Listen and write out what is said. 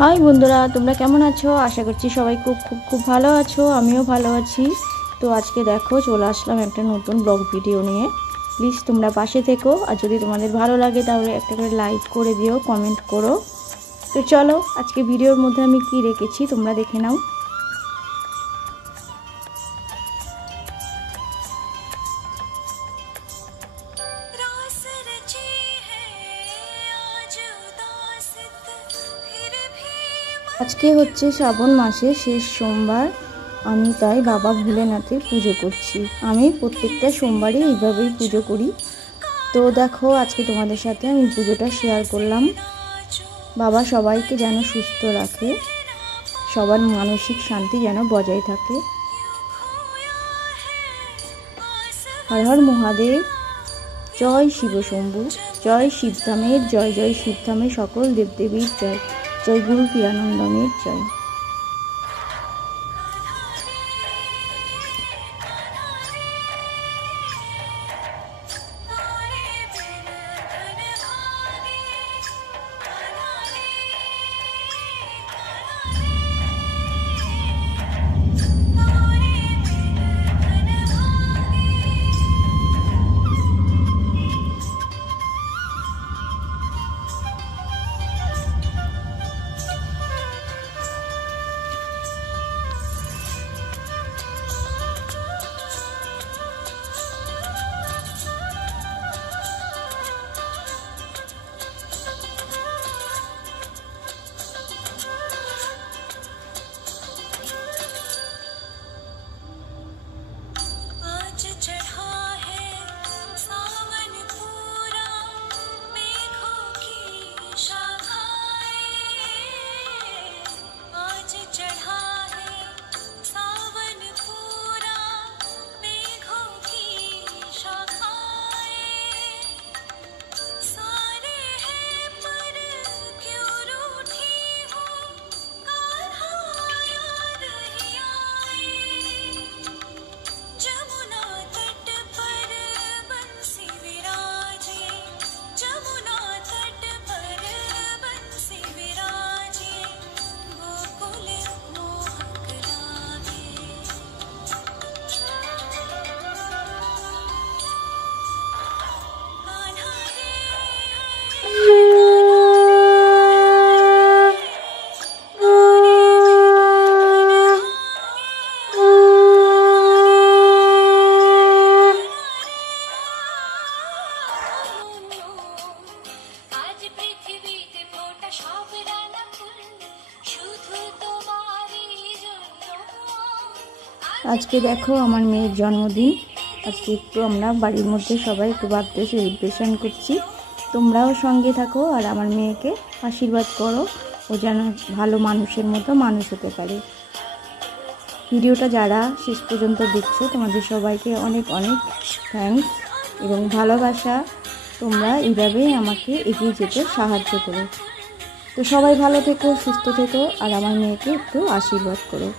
High বন্ধুরা, তোমরা কেমন আছো? আশা করছি সবাই খুব খুব খুব ভালো আছো। আমিও ভালো আছি। তো আজকে দেখো চলে আসলাম একটা নতুন ব্লগ ভিডিও নিয়ে। প্লিজ তোমরা পাশে থেকো, আর যদি তোমাদের ভালো লাগে তাহলে একটা করে লাইক করে দিও, কমেন্ট করো। তো চলো আজকে ভিডিওর মধ্যে আমি কি রেখেছি তোমরা দেখে নাও। আজকে হচ্ছে শ্রাবণ মাসের শেষ সোমবার, আমি তাই বাবা ভোলেনাথের পুজো করছি। আমি প্রত্যেকটা সোমবারই এইভাবেই পুজো করি। তো দেখো আজকে তোমাদের সাথে আমি পুজোটা শেয়ার করলাম। বাবা সবাইকে যেন সুস্থ রাখে, সবার মানসিক শান্তি যেন বজায় থাকে। হর হর মহাদেব, জয় শিব শম্ভু, জয় শিবধামের জয়, জয় শিবধামের সকল দেবদেবীর জয়, জয় গুরু পীরানন্দনের জয়। আজকে দেখো আমার মেয়ের জন্মদিন। আজকে একটু আমরা বাড়ির মধ্যে সবাই একটু বার্থডে সেলিব্রেশন করছি। তোমরাও সঙ্গে থাকো আর আমার মেয়েকে আশীর্বাদ করো, ও যেন ভালো মানুষের মতো মানুষ হতে পারে। ভিডিওটা যারা শেষ পর্যন্ত দেখছো তোমাদের সবাইকে অনেক অনেক থ্যাঙ্কস এবং ভালোবাসা। তোমরা এইভাবেই আমাকে এগিয়ে যেতে সাহায্য করো। তো সবাই ভালো থেকো, সুস্থ থেকো আর আমার মেয়েকে একটু আশীর্বাদ করো।